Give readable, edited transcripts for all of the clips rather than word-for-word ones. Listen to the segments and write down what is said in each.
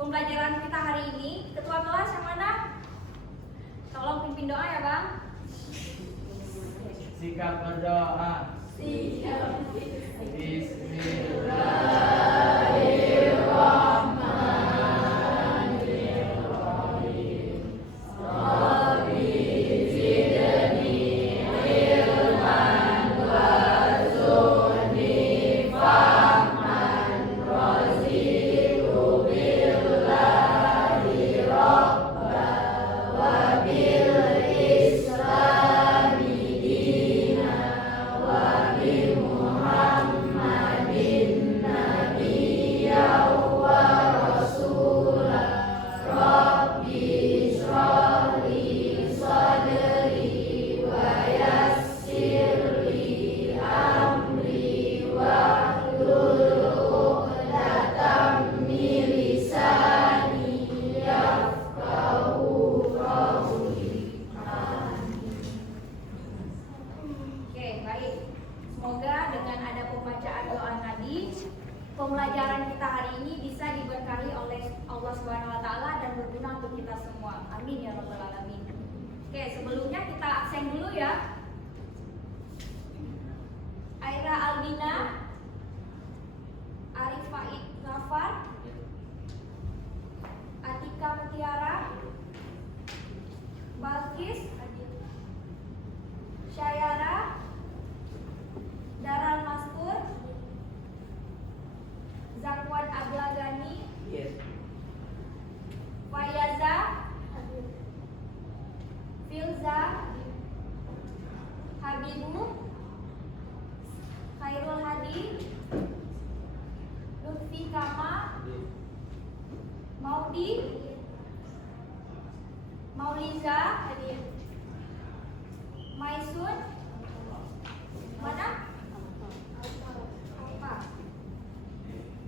pembelajaran kita hari ini. Ketua kelas yang mana? Tolong pimpin doa ya Bang. Sikap berdoa. Siap. Bismillahirrahmanirrahim. Rabbi zidni ilman warzuqni fahman raziqhu billahi rabba wa bil islami dina wa bi Muhammadin nabiyya wa rasulah. Rabbi shrah li sadri wa yassir li amri wahlul 'uqdatam min lisani yafqahu qawli. Oke, baik. Semoga dengan ada pembacaan doa tadi, pembelajaran kita hari ini bisa diberkahi oleh Allah Subhanahu wa taala dan berguna untuk kita semua. Amin ya rabbal alamin. Oke, sebelumnya kita absen dulu ya. Aira Albina, Arif Faid Ghaffar, Atika Mutiara, Balkis, Syayara, Daral Mastur, Zakwan Ablagani, Yes. Fayaza, Filza, Habibu, Khairul Hadi, Lutfi Kama, Maudi, Mauliza, Maisun, mana? Apa?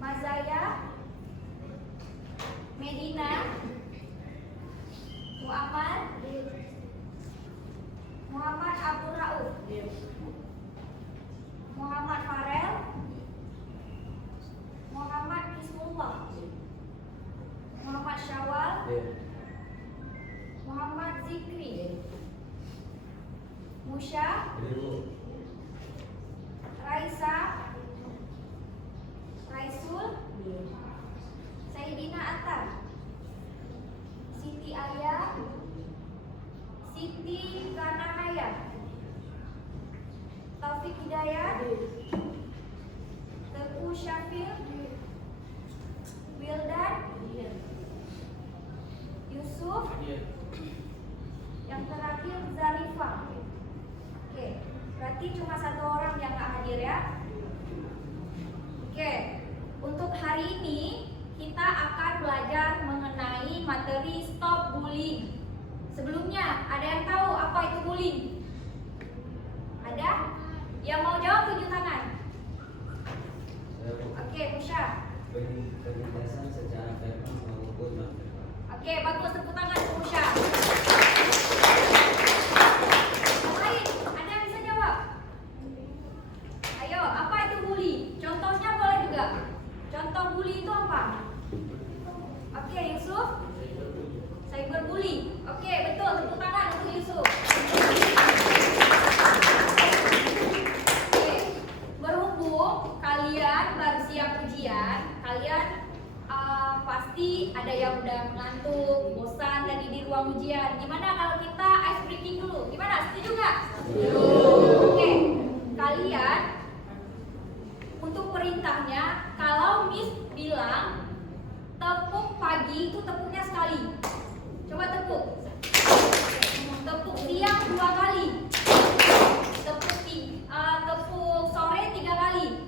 Mazaya, Medina, Muhammad, Muhammad Abdul Rauf, Muhammad Farel, Muhammad Ismullah, Muhammad Syawal, Muhammad Zikri, Musya, Raisa, Raisul, Sayyidina Atta, Siti Alia, Siti Kanahaya, Taufik Hidayat, Teguh Syafil, Wildan, Yusuf, yang terakhir Zarifah. Oke, berarti cuma satu orang yang nggak hadir ya. Oke, untuk hari ini kita akan belajar mengenai materi stop bullying. Sebelumnya, ada yang tahu apa itu bullying? Ada? Yang mau jawab tunjuk tangan. Oke, Musya. Penindasan secara verbal maupun non-verbal. Oke, bagus, tepuk tangan untuk Musya. Yang lain, ada yang bisa jawab? Ayo, apa itu bully? Contohnya boleh juga. Contoh bully itu apa? Oke, Yusuf. Cyberbully. Oke, betul, tepuk tangan untuk Yusuf. Oke, berhubung kalian baru siap ujian, kalian pasti ada yang udah mengantuk, bosan tadi di ruang ujian. Gimana kalau kita ice breaking dulu? Gimana? Setuju nggak? Setuju. Oke, kalian untuk perintahnya, kalau Miss bilang tepuk pagi itu tepuknya sekali. Coba tepuk. Tepuk siang 2 kali. Tepuk sore 3 kali.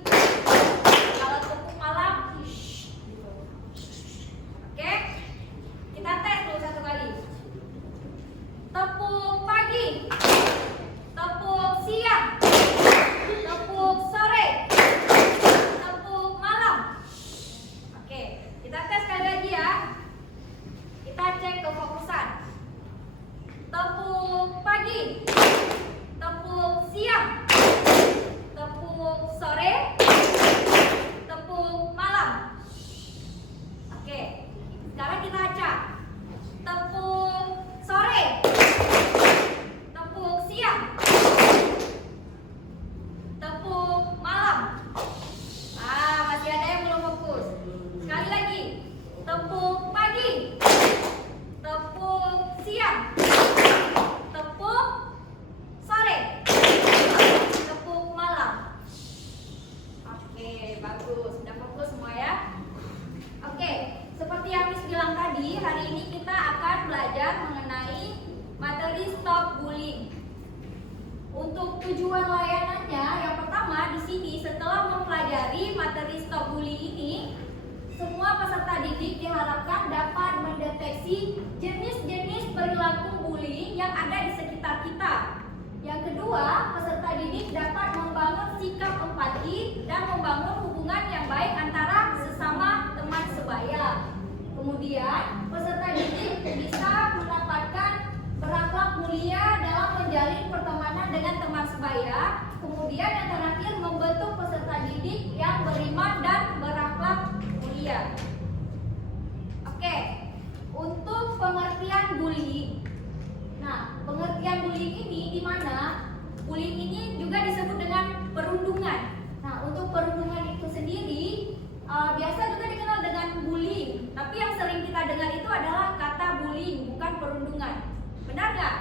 Kalau tepuk malam, oke? Kita tes dulu 1 kali. Tepuk pagi. Tepuk siang. Tepuk sore. Tepuk malam. Oke, kita tes sekali lagi ya. Kita cek kefokusan. Tepuk pagi. bagus. Sudah fokus semua ya? Oke, seperti yang Miss bilang tadi, hari ini kita akan belajar mengenai materi stop bullying. Untuk tujuan layanannya, yang pertama di sini setelah mempelajari materi stop bullying ini, semua peserta didik diharapkan dapat mendeteksi jenis-jenis perilaku bullying yang ada di sekitar kita. Yang kedua, peserta didik dapat membangun sikap empati dan membangun hubungan yang baik antara sesama teman sebaya. Kemudian, peserta didik bisa mendapatkan berakhlak mulia dalam menjalin pertemanan dengan teman sebaya. Kemudian yang terakhir, membentuk peserta didik yang beriman dan berakhlak mulia. Oke, untuk pengertian bullying. Nah, pengertian bullying ini di mana bullying ini juga disebut dengan perundungan. Nah, untuk perundungan itu sendiri biasa juga dikenal dengan bullying. Tapi yang sering kita dengar itu adalah kata bullying, bukan perundungan. Benar nggak?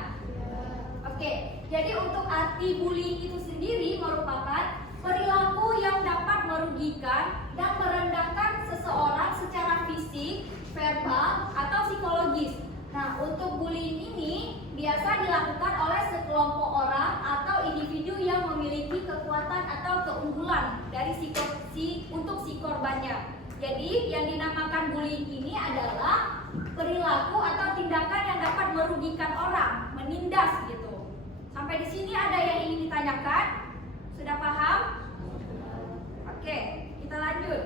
Oke, jadi untuk arti bullying itu sendiri merupakan perilaku yang dapat merugikan dan merendahkan seseorang secara fisik, verbal, atau psikologis. Nah, untuk bullying ini biasa dilakukan oleh sekelompok orang atau individu yang memiliki kekuatan atau keunggulan dari untuk si korbannya. Jadi, yang dinamakan bullying ini adalah perilaku atau tindakan yang dapat merugikan orang, menindas gitu. Sampai di sini ada yang ingin ditanyakan? Sudah paham? Oke, kita lanjut.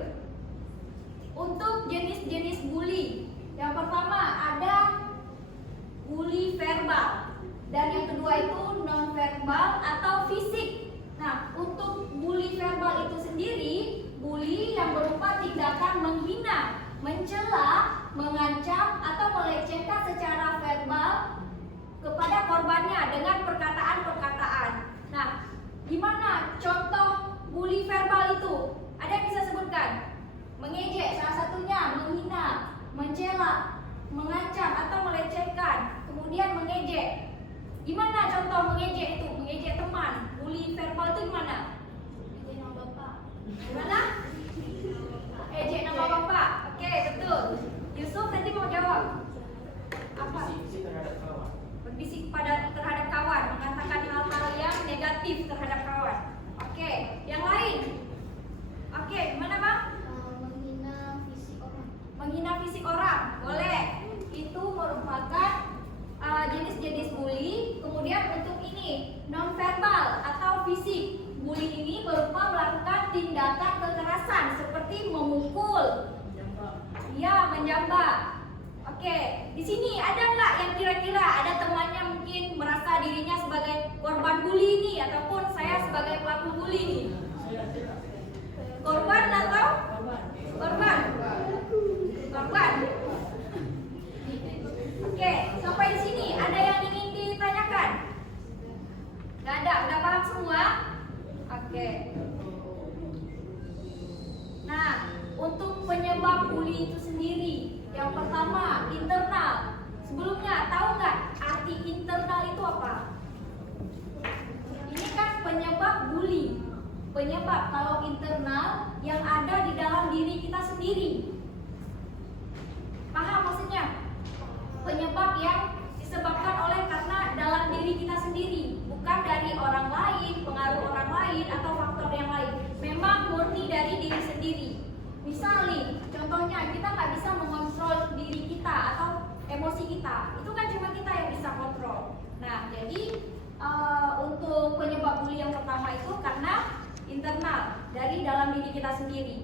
Untuk jenis-jenis bully, yang pertama ada bully verbal, dan yang kedua itu non verbal atau fisik. Nah, untuk bully verbal itu sendiri, bully yang berupa tindakan menghina, mencela, mengancam atau melecehkan secara verbal kepada korbannya dengan perkataan-perkataan. Nah, gimana contoh bully verbal itu? Ada yang bisa sebutkan? Mengejek salah satunya, menghina, mencela, mengancam atau melecehkan, kemudian mengejek. Gimana contoh mengejek itu? Mengejek teman. Bully verbal itu gimana? Ejek nama bapak. Gimana? Ejek nama bapak. Oke, betul. Yusuf tadi mau jawab. Apa? Bisik terhadap kawan. Berbisik terhadap kawan, mengatakan hal-hal yang negatif terhadap kawan. Oke, yang lain. Oke, gimana Bang? Menghina fisik orang. Menghina fisik orang, boleh. Itu merupakan jenis-jenis bully. Kemudian untuk ini non verbal atau fisik. Bully ini berupa melakukan tindakan kekerasan seperti memukul, ya, menjambak. Oke, di sini ada nggak yang kira-kira ada temannya mungkin merasa dirinya sebagai korban bully ini, ataupun saya sebagai pelaku bully ini? Korban atau korban? Korban. Oke, sampai di sini ada yang ingin ditanyakan? Nggak ada, udah paham semua? Oke. Nah, untuk penyebab bully itu sendiri, yang pertama internal. Sebelumnya tahu nggak arti internal itu apa? Ini kan penyebab bully. Penyebab kalau internal yang ada di dalam diri kita sendiri. Paham maksudnya? Penyebab yang disebabkan oleh karena dalam diri kita sendiri, bukan dari orang lain, pengaruh orang lain atau faktor yang lain. Memang murni dari diri sendiri. Misal nih, contohnya kita nggak bisa mengontrol diri kita atau emosi kita. Itu kan cuma kita yang bisa kontrol. Nah, jadi untuk penyebab bully yang pertama itu karena internal, dari dalam diri kita sendiri.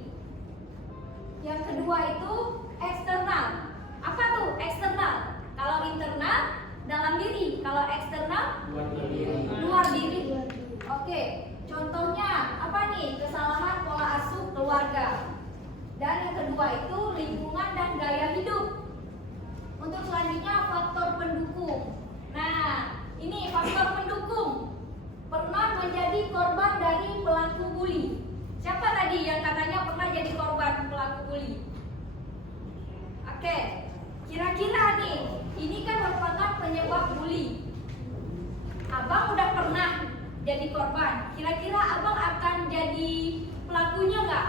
Yang kedua itu eksternal. Apa tuh eksternal? Kalau internal dalam diri, kalau eksternal luar diri. Oke, contohnya apa nih? Kesalahan pola asuh keluarga. Dan yang kedua itu lingkungan dan gaya hidup. Untuk selanjutnya faktor pendukung. Nah, ini faktor pendukung. Pernah menjadi korban dari pelaku bully. Siapa tadi yang katanya pernah jadi korban pelaku bully? Oke, kira-kira nih, ini kan merupakan penyebab bully. Abang udah pernah jadi korban. Kira-kira abang akan jadi pelakunya nggak?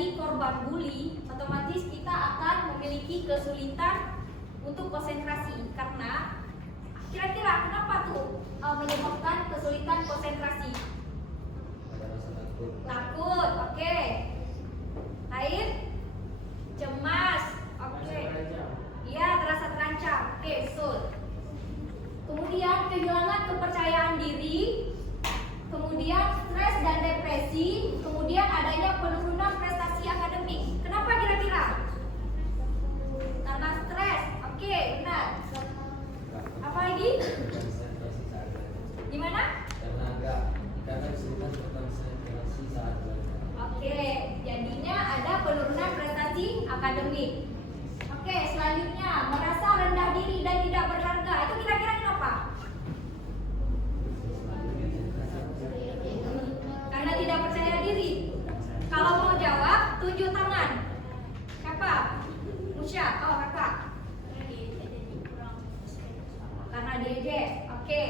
menjadi korban bully, otomatis kita akan memiliki kesulitan untuk konsentrasi. Karena kira-kira kenapa tuh menyebabkan kesulitan konsentrasi? Ada rasa takut. Takut, oke. Lain? Cemas, oke. Iya, terasa terancam, oke, betul. Kemudian kehilangan kepercayaan diri, kemudian stres dan depresi, kemudian adanya penurunan prestasi akademik. Kenapa kira-kira? Karena stres, oke, benar. Apa lagi? Konsentrasi saat belajar. Gimana? Karena kesulitan berkonsentrasi saat belajar. Oke, jadinya ada penurunan prestasi akademik. Oke, selanjutnya merasa rendah diri dan tidak berharga. Itu kira-kira kenapa? Karena tidak percaya diri. Kalau mau jawab, tunjuk tangan. Siapa? Musya. Oh, kakak. Karena diejek. Oke.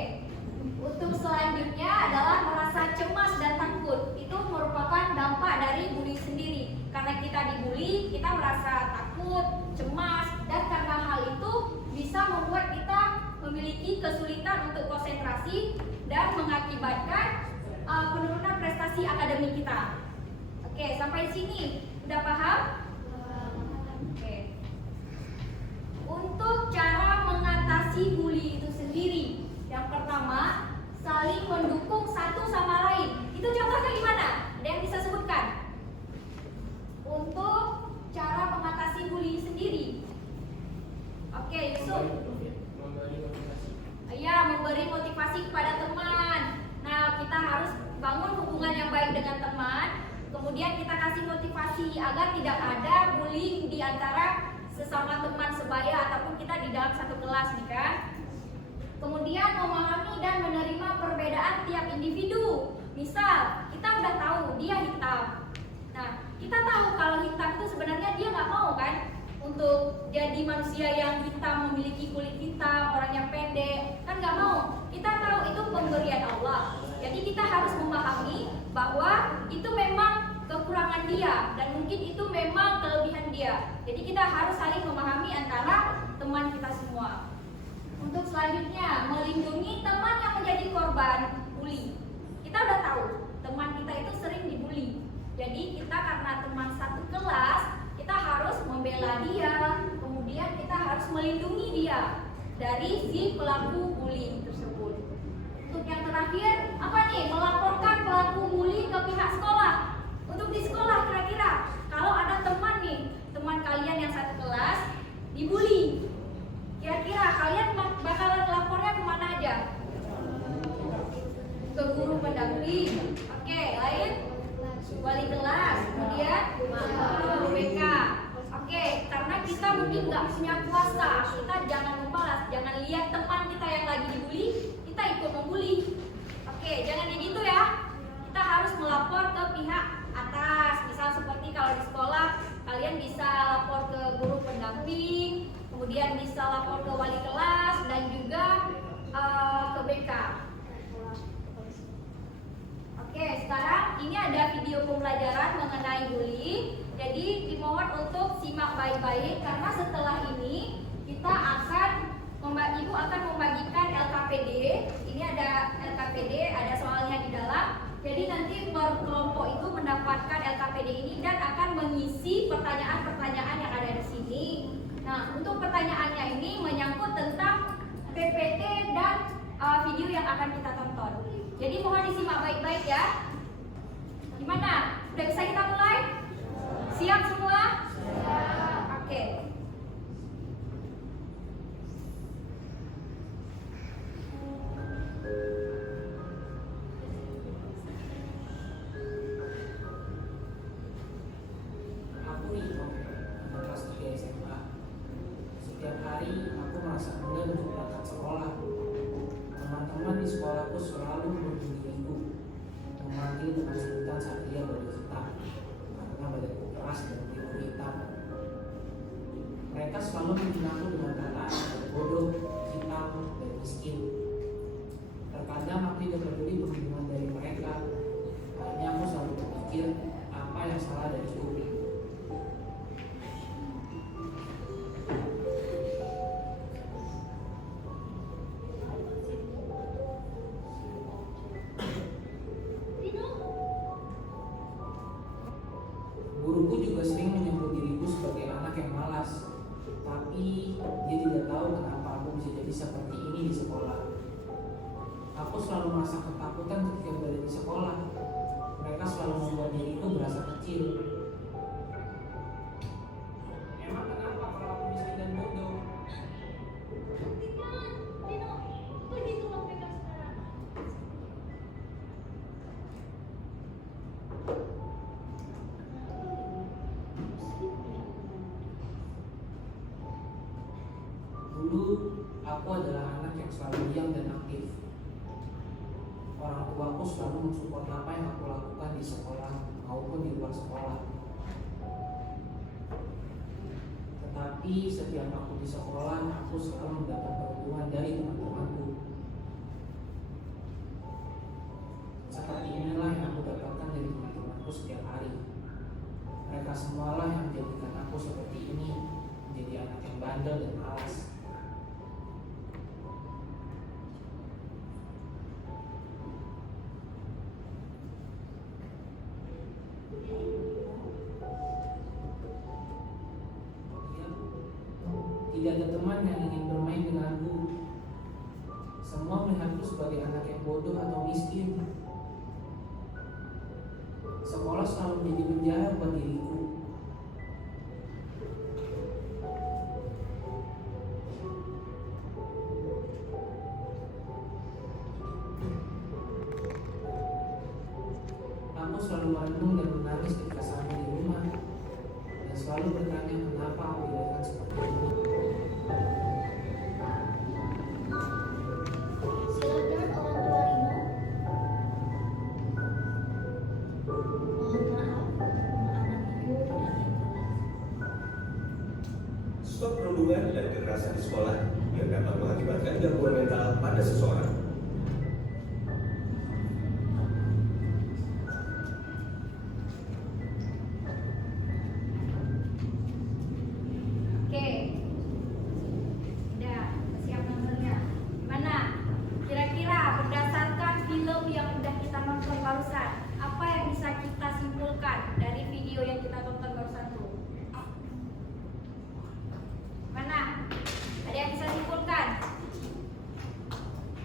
Untuk selanjutnya adalah merasa cemas dan takut. Itu merupakan dampak dari bully sendiri. Karena kita dibully, kita merasa takut, cemas, dan karena hal itu bisa membuat kita memiliki kesulitan untuk konsentrasi dan mengakibatkan penurunan prestasi akademik kita. Oke, sampai sini udah paham? Oke. Untuk cara mengatasi bully itu sendiri, yang pertama, saling mendukung satu sama lain. Itu contohnya gimana? Ada yang bisa sebutkan? Untuk cara mengatasi bully sendiri. Oke, Yusuf. Iya, memberi motivasi kepada teman. Nah, kita harus bangun hubungan yang baik dengan teman. Kemudian kita kasih motivasi agar tidak ada bullying di antara sesama teman sebaya ataupun kita di dalam satu kelas nih kan. Kemudian memahami dan menerima perbedaan tiap individu. Misal, kita udah tahu dia hitam. Nah, kita tahu kalau hitam itu sebenarnya dia nggak mau kan untuk jadi manusia yang hitam, memiliki kulit hitam, orang yang pendek, kan nggak mau. Kita tahu itu pemberian Allah. Jadi kita harus memahami bahwa itu memang kekurangan dia dan mungkin itu memang kelebihan dia. Jadi kita harus saling memahami antara teman kita semua. Untuk selanjutnya, melindungi teman yang menjadi korban bully. Kita udah tahu teman kita itu sering dibully. Jadi kita karena teman satu kelas, kita harus membela dia, kemudian kita harus melindungi dia dari si pelaku bully tersebut. Untuk yang terakhir, apa nih? Melaporkan pelaku bully ke pihak sekolah. Untuk di sekolah kira-kira, kalau ada teman nih, teman kalian yang satu kelas dibully, kira-kira kalian bakalan lapornya kemana aja? Ke guru pendamping. Oke, lain? Wali kelas, kemudian guru BK. Oke, karena kita mungkin nggak punya kuasa, kita jangan membalas, jangan lihat teman kita yang lagi dibully, kita ikut membuli. Oke, jangan kayak gitu ya. Kita harus melapor ke pihak atas. Misal seperti kalau di sekolah, kalian bisa lapor ke guru pendamping, kemudian bisa lapor ke wali kelas dan juga ke BK. Oke, sekarang ini ada video pembelajaran mengenai bullying. Jadi dimohon untuk simak baik-baik karena setelah ini kita Ibu akan membagikan LKPD. Ini ada LKPD, ada soalnya di dalam. Jadi nanti per kelompok itu mendapatkan LKPD ini dan akan mengisi pertanyaan-pertanyaan yang ada di sini. Nah, untuk pertanyaannya ini menyangkut tentang PPT dan video yang akan kita tonton. Jadi mohon disimak baik-baik ya. Gimana? Udah bisa kita mulai? Siap semua? Oke. Aku Ito, kelas 3 SMA. Setiap hari aku merasa enggan untuk berangkat sekolah. Teman-teman di sekolahku selalu membuli aku, memanggil dengan sebutan Satria Badak Hitam karena badanku keras dan berkulit hitam. Mereka selalu menghinaku dengan kata bodoh, hitam, dan miskin. Terkadang aku tidak peduli perlindungan dari mereka. Akhirnya aku selalu berpikir apa yang salah dariku. Tetapi dia tidak tahu kenapa aku bisa jadi seperti ini di sekolah. Aku selalu merasa ketakutan ketika berada di sekolah. Mereka selalu membuat diriku berasa kecil. Emang kenapa kalau aku miskin dan bodoh? Dino, pergi ke ruang mereka sekarang. Dulu aku adalah anak yang selalu diam dan aktif. Orang tuaku selalu mensupport apa yang aku lakukan di sekolah maupun di luar sekolah. Tetapi setiap aku di sekolah, aku selalu mendapat perhatian dari teman-temanku. Seperti inilah yang aku dapatkan dari teman-temanku setiap hari. Mereka semualah yang menjadikan aku seperti ini, menjadi anak yang bandel dan malas. Tidak ada teman yang ingin bermain denganku. Semua melihatku sebagai anak yang bodoh atau miskin. Sekolah selalu menjadi penjara buat diriku. Aku selalu merenung dan menangis ketika sampai di rumah, dan selalu bertanya kenapa aku dilahirkan seperti ini. Silakan orang tua Rino. Mohon maaf, anak ibu tidak ikhlas. Stop perundungan dan kekerasan di sekolah yang dapat mengakibatkan gangguan mental pada seseorang. Oke, udah siap nontonnya. Gimana? Kira-kira berdasarkan film yang udah kita nonton barusan, apa yang bisa kita simpulkan dari video yang kita tonton barusan tuh? Mana? Ada yang bisa simpulkan?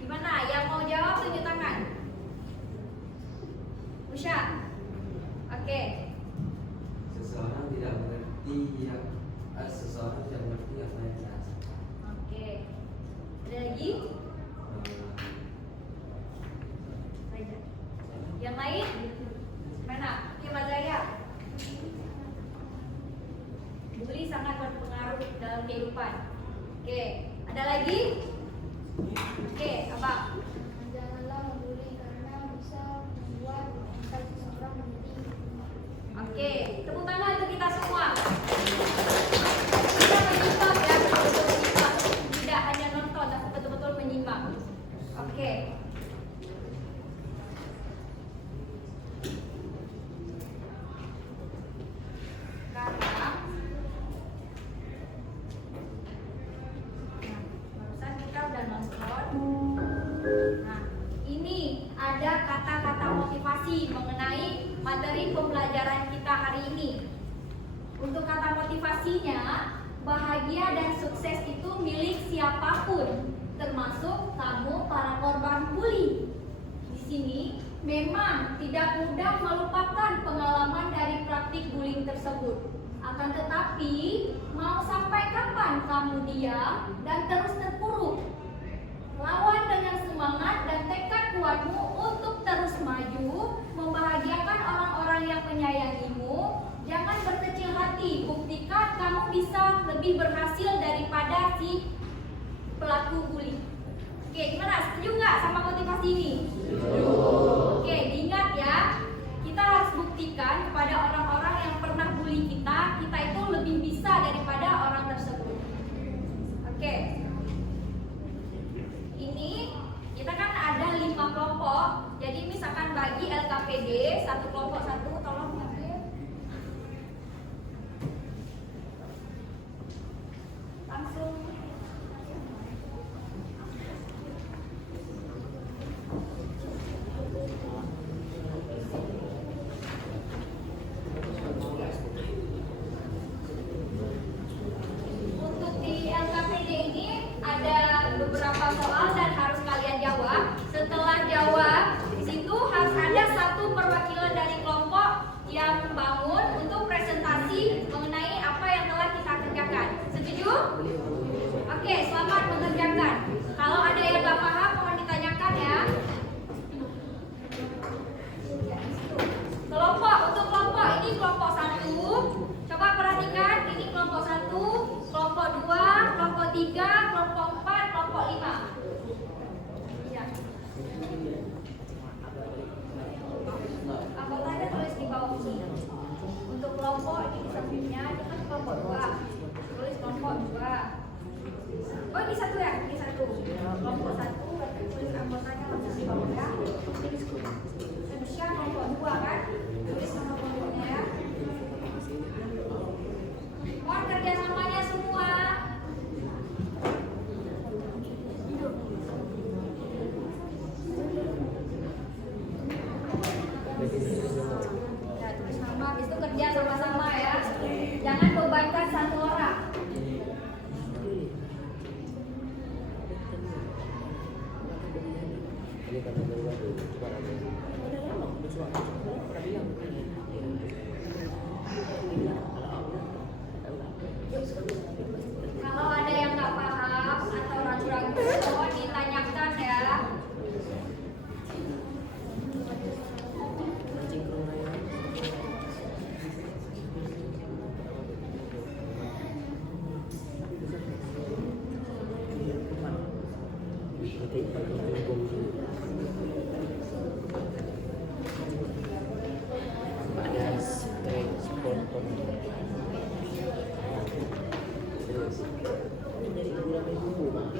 Gimana? Yang mau jawab tunjuk tangan. Musya. Oke. Seseorang tidak mengerti seseorang tidak mengerti apa yang saya rasakan. Oke. Ada lagi? Saja. Yang lain? Mana? Oke, Mas Zaya. Bully sangat berpengaruh dalam kehidupan. Oke, ada lagi? Oke, apa? Janganlah membuli karena bisa membuat mental seseorang menjadi Oke, tepuk tangan untuk kita semua. Kita menyimak ya, betul-betul menyimak. Tidak hanya nonton, tapi betul-betul menyimak. Oke. Sekarang, barusan kita udah nonton. Nah, ini ada kata-kata motivasi mengenai materi pembelajaran kita hari ini. Untuk kata motivasinya, bahagia dan sukses itu milik siapapun, termasuk kamu para korban bully. Di sini memang tidak mudah melupakan pengalaman dari praktik bullying tersebut. Akan tetapi, mau sampai kapan kamu diam dan terus terpuruk? Lawan dengan semangat dan tekad kuatmu untuk terus maju, membahagiakan orang-orang yang menyayangimu. Jangan berkecil hati, buktikan kamu bisa lebih berhasil daripada si pelaku bully. Oke, gimana? Setuju nggak sama motivasi ini? Setuju. Oke, diingat ya, kita harus buktikan kepada orang-orang yang pernah bully kita itu lebih bisa daripada orang tersebut. Oke. Ini kita kan ada 5 kelompok, jadi misalkan bagi LKPD satu kelompok satu, tolong ambil. Langsung. Anggotanya tulis di bawah ini. Untuk kelompok ini di sampingnya, itu kan kelompok 2. Tulis kelompok 2. Oh ini satu ya, ini satu. Kelompok 1 berarti tulis anggotanya langsung di bawah ya. Indonesia kelompok 2 kan? Tulis nama kelompoknya ya. Mohon kerjasamanya semua. Ya, tulis nama, habis itu kerja sama-sama ya. Jangan bebankan satu orang. Kalau ada yang nggak paham atau ragu-ragu, mohon ditanyakan ya.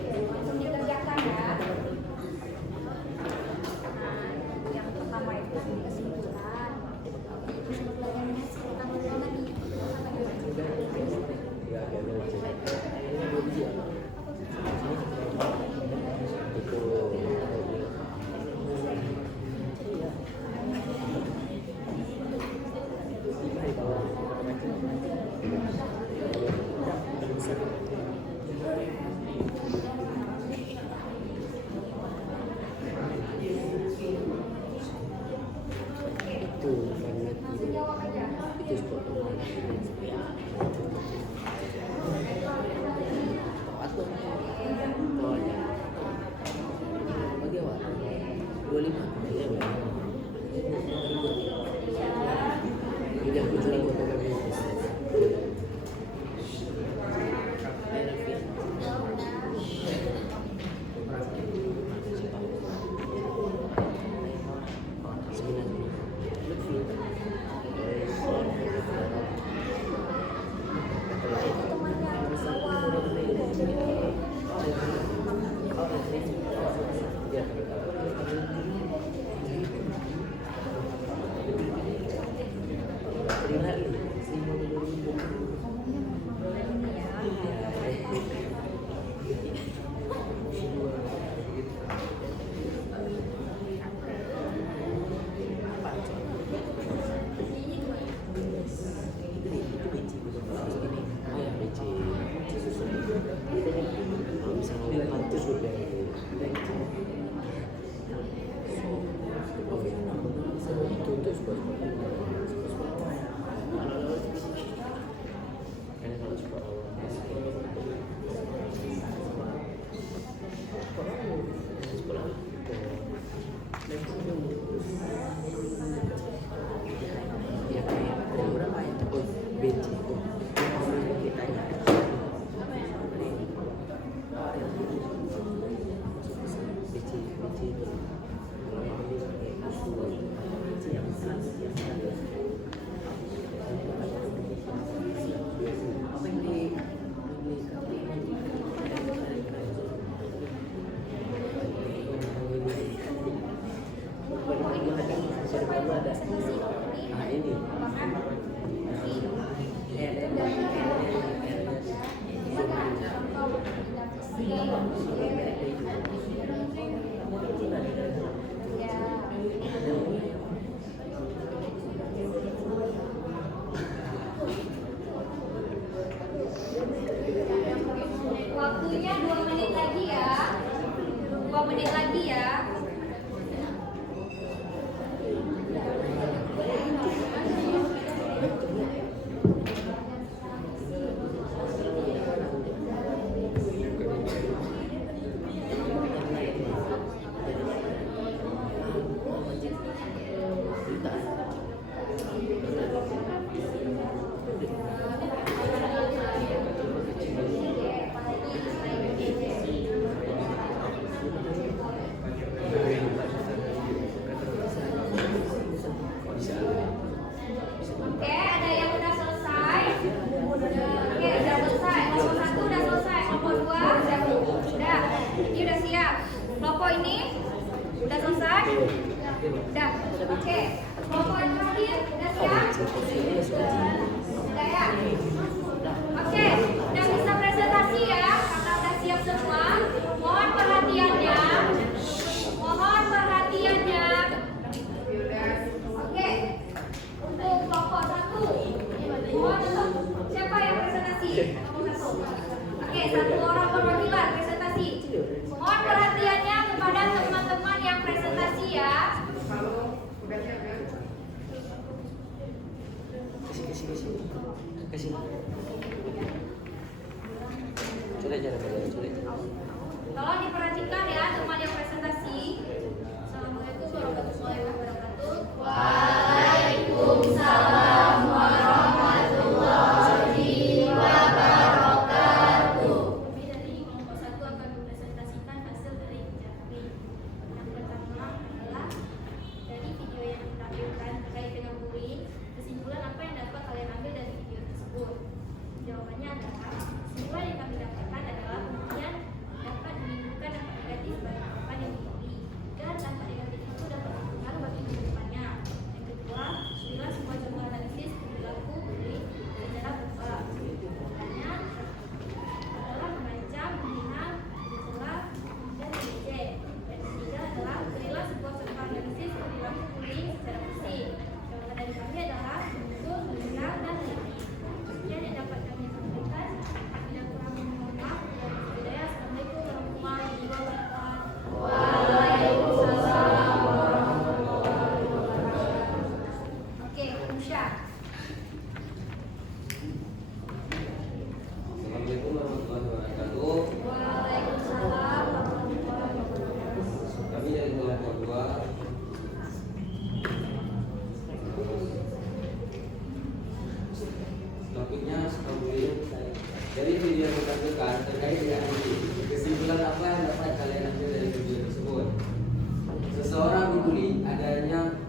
Langsung dikerjakan ya. Nah, yang pertama itu kesimpulan. Langsung jawab aja. ini? Udah selesai? Udah. Oke. Kelompok yang terakhir udah siap? Udah ya? Oke, udah bisa presentasi ya? Karena udah siap semua. Mohon perhatiannya. Mohon perhatiannya. Oke. Untuk kelompok 1. Mohon siapa yang presentasi? Kelompok 1. Oke, 1 orang perwakilan presentasi. Mohon perhatiannya kepada teman-teman yang presentasi ya. Kasih. Coba. Tolong diperhatikan ya teman yang presentasi. Assalamualaikum warahmatullahi wabarakatuh. Waalaikumsalam warahmatullahi wabarakatuh. Kami dari kelompok 1 akan mempresentasikan hasil dari kerja kami. Yang pertama adalah dari video yang ditampilkan terkait dengan bullying. Kesimpulan apa yang dapat kalian ambil dari video tersebut? Jawabannya adalah kesimpulan yang kami dapatkan adalah kemudian dapat menimbulkan dampak negatif bagi korban yang dibully dan dampak negatif itu dapat berpengaruh bagi kehidupannya. Yang kedua, berilah sebuah contoh analisis perilaku bully secara verbal. Contohnya adalah mengancam, menghina, mencela, dan mengejek. Dan ketiga adalah berilah sebuah contoh analisis perilaku bullying secara fisik. Jawaban dari kami adalah memukul, menendang, dan lain-lain. Sekian yang dapat kami sampaikan. Bila kurang mohon maaf. Assalamualaikum warahmatullahi wabarakatuh. Waalaikumsalam warahmatullahi wabarakatuh. Oke, Musya. Assalamualaikum warahmatullahi wabarakatuh. Waalaikumsalam warahmatullahi wabarakatuh. Kami dari kelompok 2. Topiknya bullying. Dari video yang ditampilkan terkait dengan bullying, kesimpulan apa yang dapat kalian ambil dari video tersebut? Seseorang dibully adanya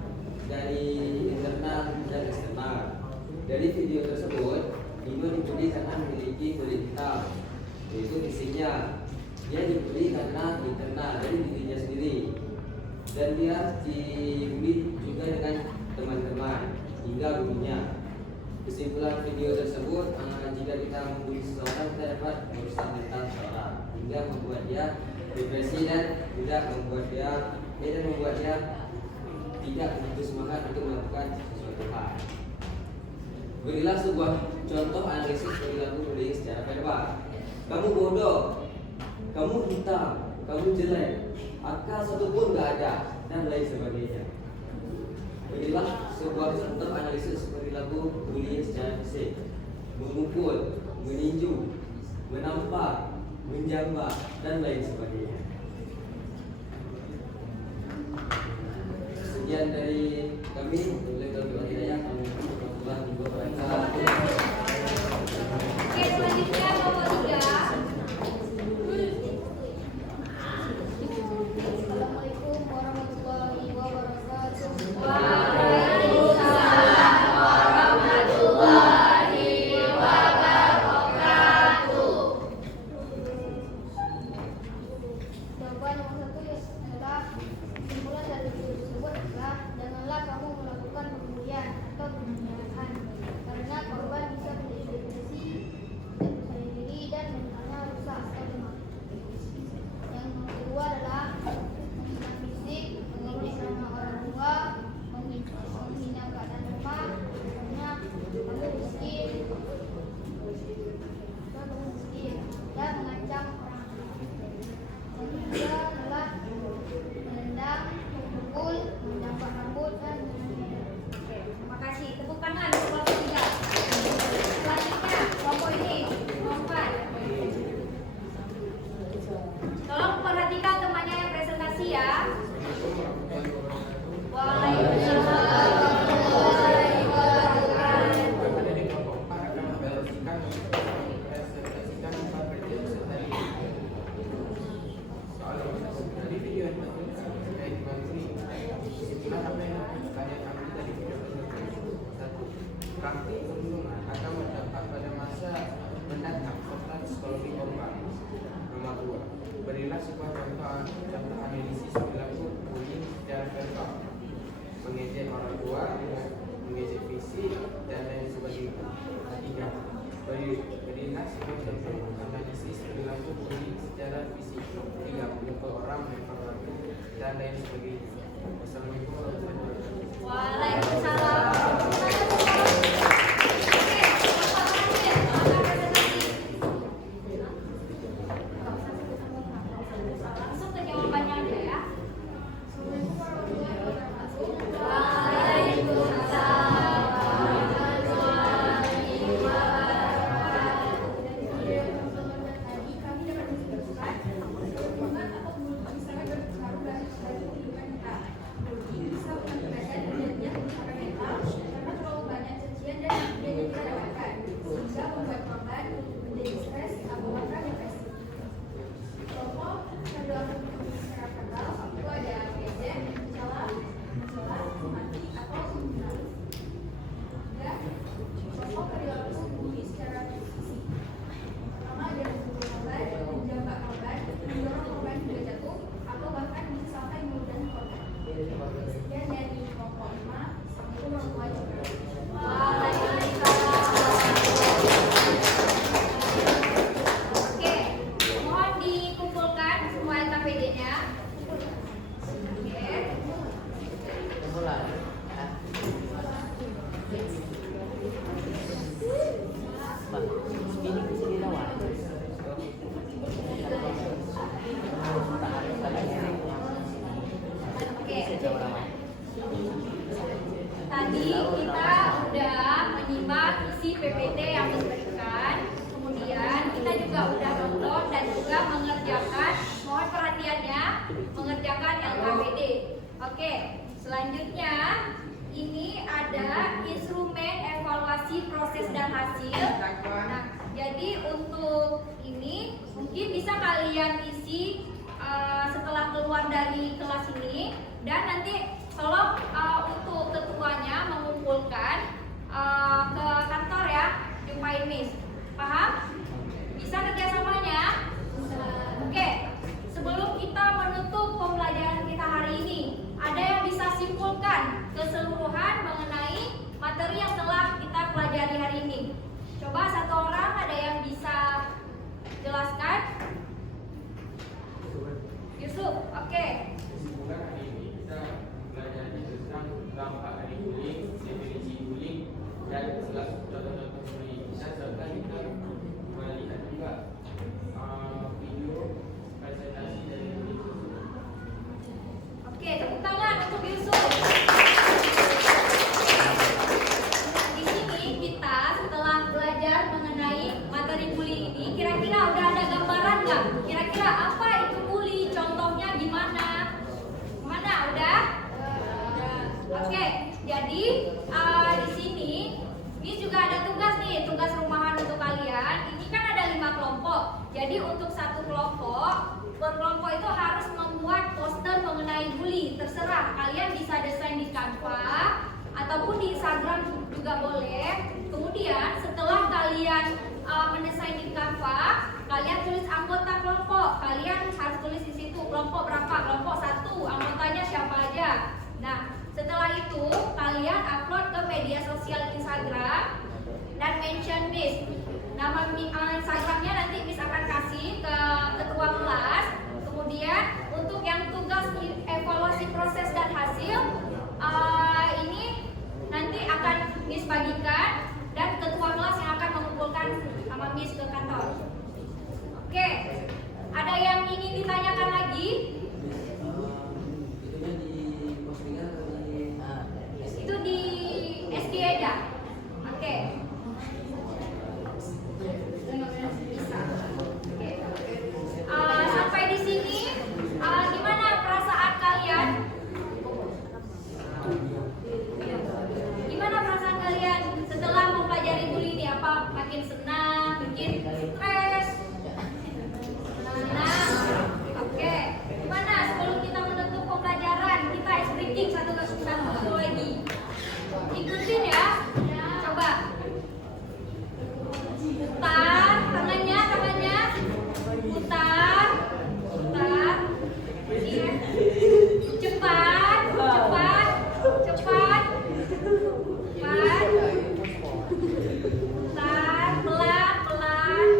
dari internal dan eksternal. Dari video tersebut, Bimo dibully karena memiliki kulit hitam, yaitu fisiknya. Dia dibully karena internal dari dirinya sendiri, dan dia dibully juga dengan teman-teman hingga gurunya. Kesimpulan video tersebut, jika kita membuli seseorang, kita dapat merusak mental seseorang hingga membuat dia depresi dan membuat dia tidak begitu semangat untuk melakukan sesuatu hal. Berilah sebuah contoh analisis perilaku bullying secara verbal. Kamu bodoh, kamu hitam, kamu jelek, akal satu pun gak ada, dan lain sebagainya. Berilah sebuah contoh analisis perilaku bullying secara fisik. Memukul, meninju, menampar, menjambak, dan lain sebagainya. Sekian dari kami. Wabillahi taufiq wal hidayah. Assalamualaikum warahmatullahi wabarakatuh. Oke, selanjutnya kelompok 3. Assalamualaikum warahmatullahi wabarakatuh. Waalaikumsalam warahmatullahi wabarakatuh. Jawaban nomor 1 adalah kesimpulan dari video tersebut adalah janganlah kamu melakukan analisis perilaku bullying secara fisik, 3 memukul orang, melempar batu, dan lain sebagainya. Wassalamualaikum warahmatullahi wabarakatuh. Waalaikumsalam. Langsung ke jawabannya aja ya. Oke, mohon dikumpulkan semua LKPD-nya. Oke. Oke. Tadi kita udah menyimak isi PPT yang diberikan. Kemudian kita juga udah nonton dan juga mengerjakan, mohon perhatiannya, mengerjakan LKPD. Oke, selanjutnya ini ada instrumen evaluasi proses dan hasil. Nah, jadi untuk ini mungkin bisa kalian isi setelah keluar dari kelas ini, dan nanti tolong untuk ketuanya mengumpulkan ke kantor ya, jumpain Miss. Paham? Bisa kerjasamanya? Oke, sebelum kita menutup pembelajaran kita hari ini, ada yang bisa simpulkan keseluruhan mengenai materi yang telah kita pelajari hari ini? Coba satu orang ada yang bisa jelaskan? Yusuf, oke. Kesimpulan hari ini kita belajar tentang dampak dari bullying, definisi bullying, dan contoh-contoh bullying. Dan serta kita melihat juga video presentasi dari Yusuf. Oke, tepuk tangan untuk Yusuf. Di sini kita setelah belajar mengenai materi bullying ini, kira-kira udah ada gambaran nggak? Kira-kira apa itu bully? Contohnya gimana? Gimana? Udah? Oke, jadi di sini ini juga ada tugas nih, tugas rumahan untuk kalian. Ini kan ada 5 kelompok. Jadi untuk satu kelompok, per kelompok itu harus membuat poster mengenai bully. Terserah, kalian bisa desain di Canva ataupun di Instagram juga boleh. Kemudian setelah kalian mendesain di Canva, kalian tulis anggota kelompok. Kalian harus tulis di situ kelompok berapa, kelompok 1, anggotanya siapa aja. Nah, setelah itu kalian upload ke media sosial Instagram dan mention Miss. Nama Instagramnya nanti Miss akan kasih ke ketua kelas. Kemudian untuk yang tugas evaluasi proses dan hasil, ini nanti akan Miss bagikan dan ketua kelas yang akan mengumpulkan sama Miss ke kantor. Oke, ada yang ingin ditanyakan lagi? Itunya di postingan atau di Itu di SD aja. Oke. Bisa. Oke. Sampai di sini, gimana perasaan kalian? Gimana perasaan kalian setelah mempelajari bully ini? Apa makin senang, makin stres? Senang. Oke. Gimana sebelum kita menutup pembelajaran, kita ice breaking satu lagi. Ikutin ya. Coba. Putar tangannya. Putar. Iya. Cepat. Putar, pelan.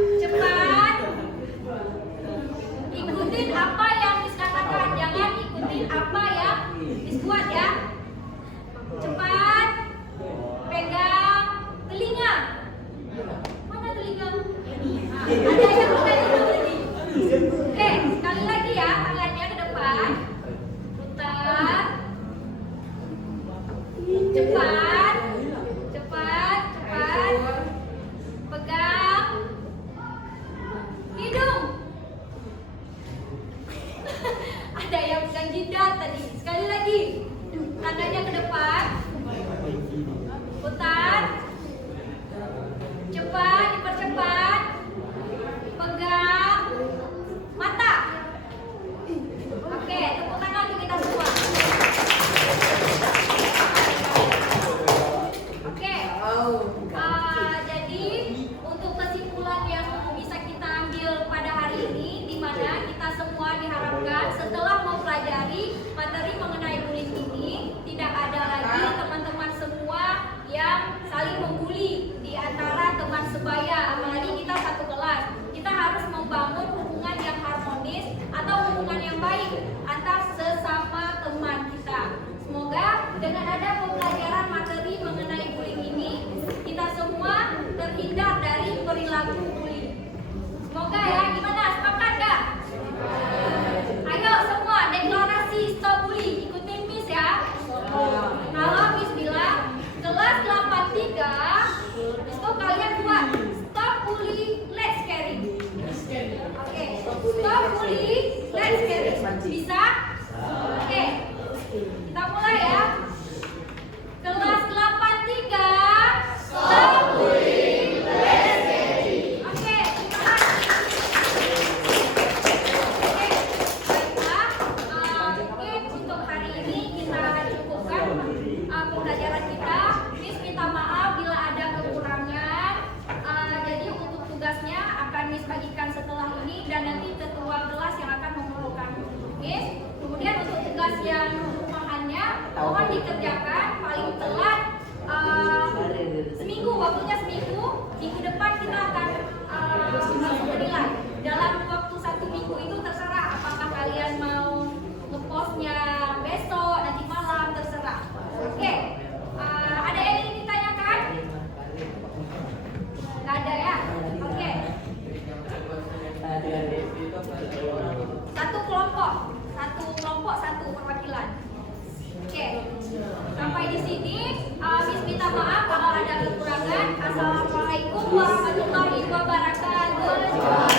yang kedua, stop bullying, let's caring. Oke, stop bullying, let's caring. Bisa? Oke, kita mulai ya. Kelas 83, stop bullying, let's caring. Oke, terima kasih. Oke, baiklah. Mungkin untuk hari ini kita cukupkan pembelajaran kita. Miss minta maaf bila ada kekurangan. Jadi untuk tugasnya akan Miss bagikan setelah ini dan nanti ketua kelas yang akan mengumpulkan Miss. Kemudian untuk tugas yang rumahannya mohon dikerjakan paling telat seminggu, waktunya seminggu. Minggu depan kita akan langsung menilai. Dalam waktu 1 minggu itu terserah apakah kalian mau ngepostnya besok, nanti malam, terserah. Oke, ada yang ingin ditanyakan? Nggak ada ya? Oke. Satu kelompok, satu perwakilan. Oke, sampai di sini. Miss minta maaf kalau ada kekurangan. Assalamualaikum warahmatullahi wabarakatuh.